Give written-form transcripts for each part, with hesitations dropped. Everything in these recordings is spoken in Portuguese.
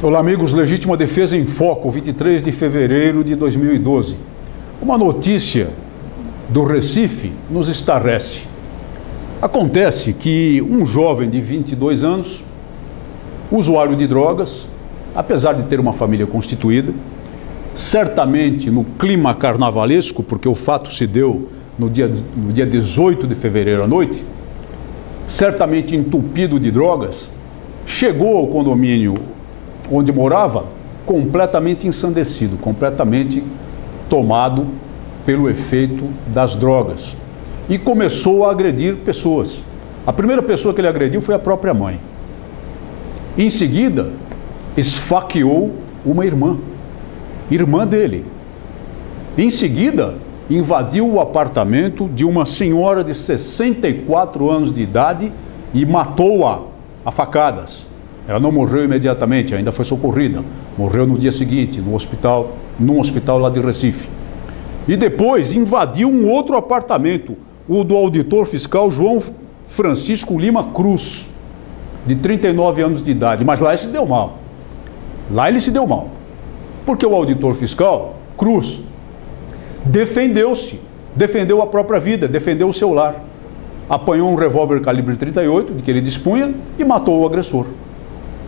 Olá, amigos. Legítima Defesa em Foco, 23 de fevereiro de 2012. Uma notícia do Recife nos estarrece. Acontece que um jovem de 22 anos, usuário de drogas, apesar de ter uma família constituída, certamente no clima carnavalesco, porque o fato se deu no dia 18 de fevereiro à noite, certamente entupido de drogas, chegou ao condomínio onde morava completamente ensandecido, completamente tomado pelo efeito das drogas. E começou a agredir pessoas. A primeira pessoa que ele agrediu foi a própria mãe. Em seguida, esfaqueou uma irmã dele. Em seguida, invadiu o apartamento de uma senhora de 64 anos de idade e matou-a a facadas. Ela não morreu imediatamente, ainda foi socorrida. Morreu no dia seguinte, num hospital lá de Recife. E depois invadiu um outro apartamento, o do auditor fiscal João Francisco Lima Cruz, de 39 anos de idade. Mas lá ele se deu mal. Lá ele se deu mal. Porque o auditor fiscal, Cruz, defendeu-se, defendeu a própria vida, defendeu o seu lar. Apanhou um revólver calibre 38, de que ele dispunha, e matou o agressor.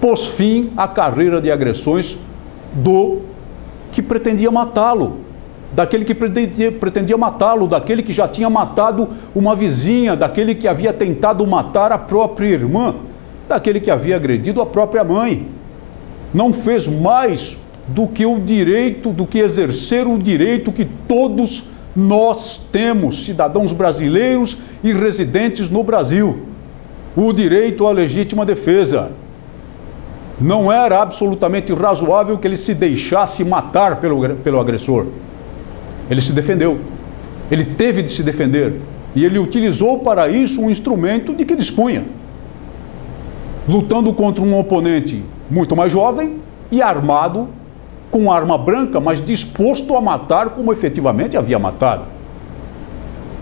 Pôs fim à carreira de agressões do que pretendia matá-lo, daquele que pretendia matá-lo, daquele que já tinha matado uma vizinha, daquele que havia tentado matar a própria irmã, daquele que havia agredido a própria mãe. Não fez mais do que o direito, do que exercer o direito que todos nós temos, cidadãos brasileiros e residentes no Brasil, o direito à legítima defesa. Não era absolutamente razoável que ele se deixasse matar pelo agressor. Ele se defendeu. Ele teve de se defender. E ele utilizou para isso um instrumento de que dispunha. Lutando contra um oponente muito mais jovem e armado com arma branca, mas disposto a matar como efetivamente havia matado.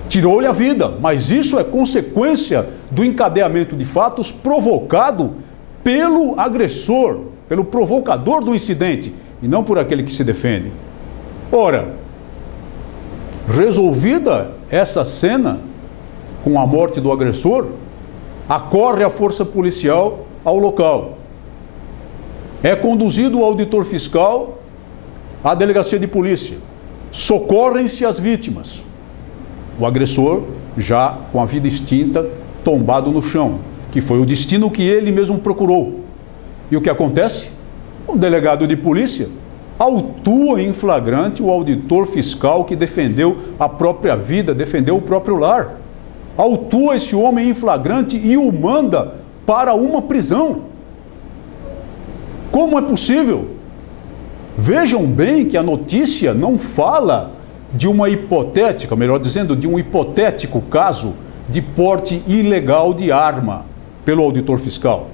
Tirou-lhe a vida, mas isso é consequência do encadeamento de fatos provocado pelo agressor, pelo provocador do incidente, e não por aquele que se defende. Ora, resolvida essa cena, com a morte do agressor, acorre a força policial ao local. É conduzido o auditor fiscal à delegacia de polícia. Socorrem-se as vítimas. O agressor, já com a vida extinta, tombado no chão, que foi o destino que ele mesmo procurou. E o que acontece? O delegado de polícia autua em flagrante o auditor fiscal que defendeu a própria vida, defendeu o próprio lar. Autua esse homem em flagrante e o manda para uma prisão. Como é possível? Vejam bem que a notícia não fala de uma hipotética, melhor dizendo, de um hipotético caso de porte ilegal de arma pelo auditor fiscal.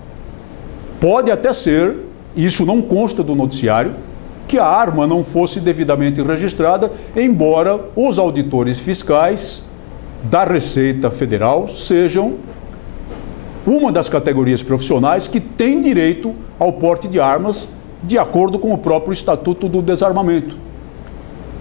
Pode até ser, e isso não consta do noticiário, que a arma não fosse devidamente registrada, embora os auditores fiscais da Receita Federal sejam uma das categorias profissionais que tem direito ao porte de armas de acordo com o próprio Estatuto do Desarmamento.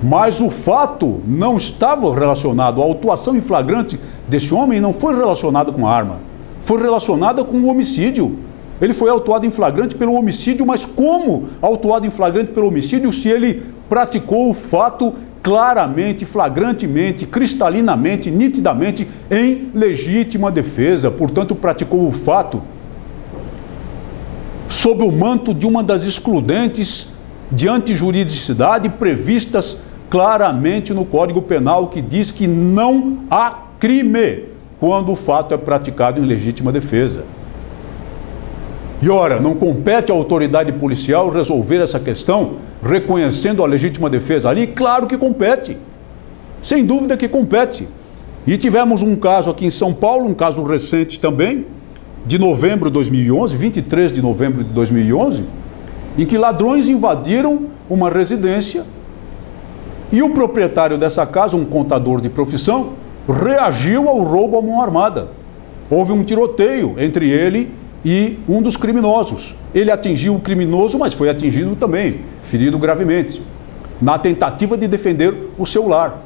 Mas o fato não estava relacionado, a autuação em flagrante desse homem não foi relacionada com a arma, foi relacionada com o homicídio. Ele foi autuado em flagrante pelo homicídio, mas como autuado em flagrante pelo homicídio se ele praticou o fato claramente, flagrantemente, cristalinamente, nitidamente, em legítima defesa? Portanto, praticou o fato sob o manto de uma das excludentes de antijuridicidade previstas claramente no Código Penal, que diz que não há crime quando o fato é praticado em legítima defesa. E ora, não compete à autoridade policial resolver essa questão reconhecendo a legítima defesa ali? Claro que compete, sem dúvida que compete. E tivemos um caso aqui em São Paulo, um caso recente também, de novembro de 2011, 23 de novembro de 2011, em que ladrões invadiram uma residência E o proprietário dessa casa, um contador de profissão, reagiu ao roubo à mão armada. Houve um tiroteio entre ele e um dos criminosos. Ele atingiu o criminoso, mas foi atingido também, ferido gravemente, na tentativa de defender o seu lar.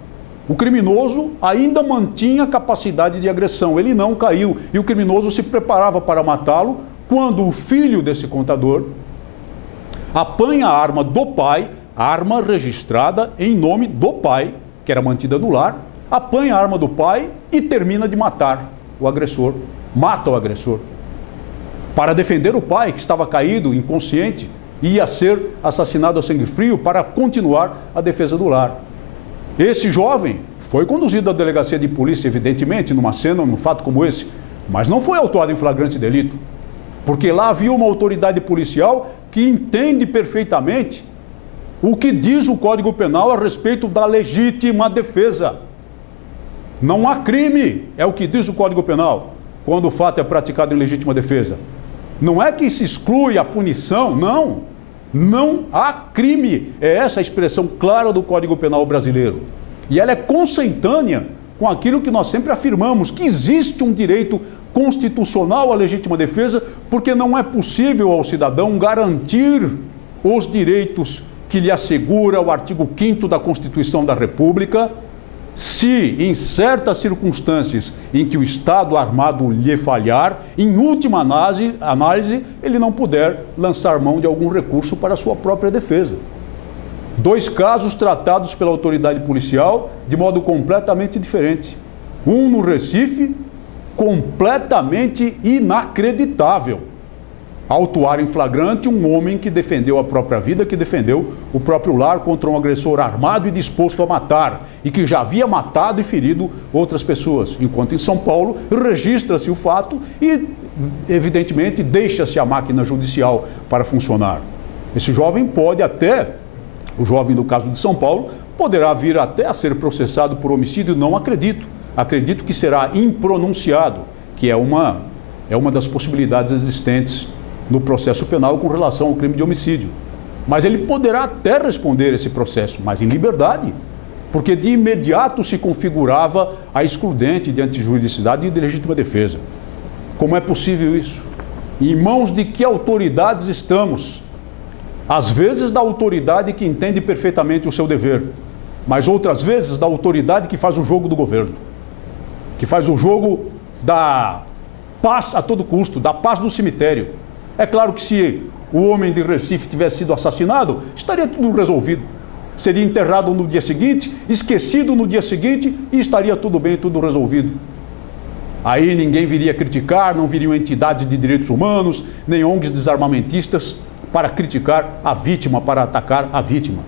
O criminoso ainda mantinha capacidade de agressão, ele não caiu, e o criminoso se preparava para matá-lo, quando o filho desse contador apanha a arma do pai, a arma registrada em nome do pai, que era mantida no lar, apanha a arma do pai e termina de matar o agressor, mata o agressor. Para defender o pai, que estava caído, inconsciente, e ia ser assassinado a sangue frio para continuar a defesa do lar. Esse jovem foi conduzido à delegacia de polícia, evidentemente, numa cena, num fato como esse, mas não foi autuado em flagrante delito, porque lá havia uma autoridade policial que entende perfeitamente o que diz o Código Penal a respeito da legítima defesa. Não há crime, é o que diz o Código Penal, quando o fato é praticado em legítima defesa. Não é que se exclui a punição, não. Não há crime. É essa a expressão clara do Código Penal brasileiro. E ela é consentânea com aquilo que nós sempre afirmamos, que existe um direito constitucional à legítima defesa, porque não é possível ao cidadão garantir os direitos que lhe assegura o artigo 5º da Constituição da República, se, em certas circunstâncias em que o Estado armado lhe falhar, em última análise, ele não puder lançar mão de algum recurso para a sua própria defesa. 2 casos tratados pela autoridade policial de modo completamente diferente. Um no Recife, completamente inacreditável. Autuar em flagrante um homem que defendeu a própria vida, que defendeu o próprio lar contra um agressor armado e disposto a matar, e que já havia matado e ferido outras pessoas. Enquanto em São Paulo registra-se o fato e, evidentemente, deixa-se a máquina judicial para funcionar. Esse jovem pode até, o jovem do caso de São Paulo, poderá vir até a ser processado por homicídio, não acredito. Acredito que será impronunciado, que é uma das possibilidades existentes no processo penal com relação ao crime de homicídio. Mas ele poderá até responder esse processo, mas em liberdade, porque de imediato se configurava a excludente de antijuridicidade e de legítima defesa. Como é possível isso? Em mãos de que autoridades estamos? Às vezes da autoridade que entende perfeitamente o seu dever, mas outras vezes da autoridade que faz o jogo do governo, que faz o jogo da paz a todo custo, da paz no cemitério. É claro que se o homem de Recife tivesse sido assassinado, estaria tudo resolvido. Seria enterrado no dia seguinte, esquecido no dia seguinte e estaria tudo bem, tudo resolvido. Aí ninguém viria criticar, não viriam entidades de direitos humanos, nem ONGs desarmamentistas para criticar a vítima, para atacar a vítima.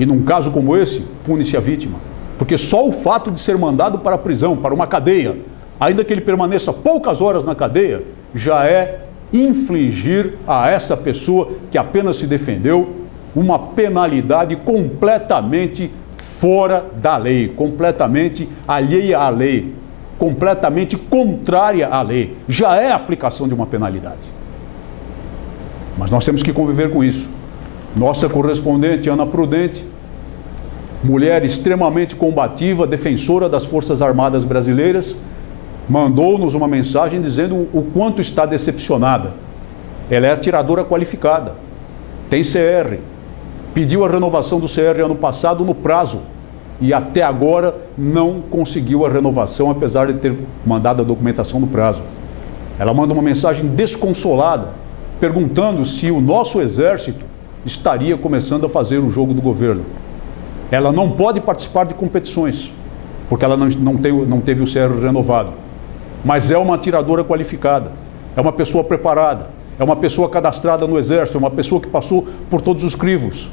E num caso como esse, pune-se a vítima. Porque só o fato de ser mandado para a prisão, para uma cadeia, ainda que ele permaneça poucas horas na cadeia, já é infligir a essa pessoa que apenas se defendeu uma penalidade completamente fora da lei, completamente alheia à lei, completamente contrária à lei. Já é a aplicação de uma penalidade. Mas nós temos que conviver com isso. Nossa correspondente, Ana Prudente, mulher extremamente combativa, defensora das Forças Armadas brasileiras, mandou-nos uma mensagem dizendo o quanto está decepcionada. Ela é atiradora qualificada, tem CR, pediu a renovação do CR ano passado no prazo e até agora não conseguiu a renovação, apesar de ter mandado a documentação no prazo. Ela manda uma mensagem desconsolada, perguntando se o nosso exército estaria começando a fazer o jogo do governo. Ela não pode participar de competições, porque ela não teve o CR renovado. Mas é uma atiradora qualificada, é uma pessoa preparada, é uma pessoa cadastrada no Exército, é uma pessoa que passou por todos os crivos.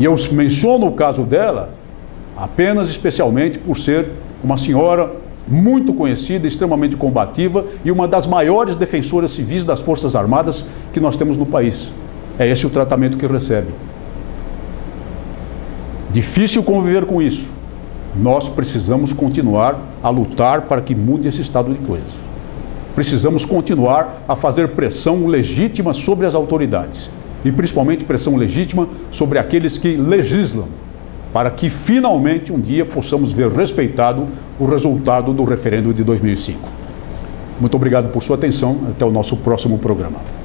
E eu menciono o caso dela apenas especialmente por ser uma senhora muito conhecida, extremamente combativa e uma das maiores defensoras civis das Forças Armadas que nós temos no país. É esse o tratamento que recebe. Difícil conviver com isso. Nós precisamos continuar a lutar para que mude esse estado de coisas. Precisamos continuar a fazer pressão legítima sobre as autoridades e principalmente pressão legítima sobre aqueles que legislam para que finalmente um dia possamos ver respeitado o resultado do referendo de 2005. Muito obrigado por sua atenção. Até o nosso próximo programa.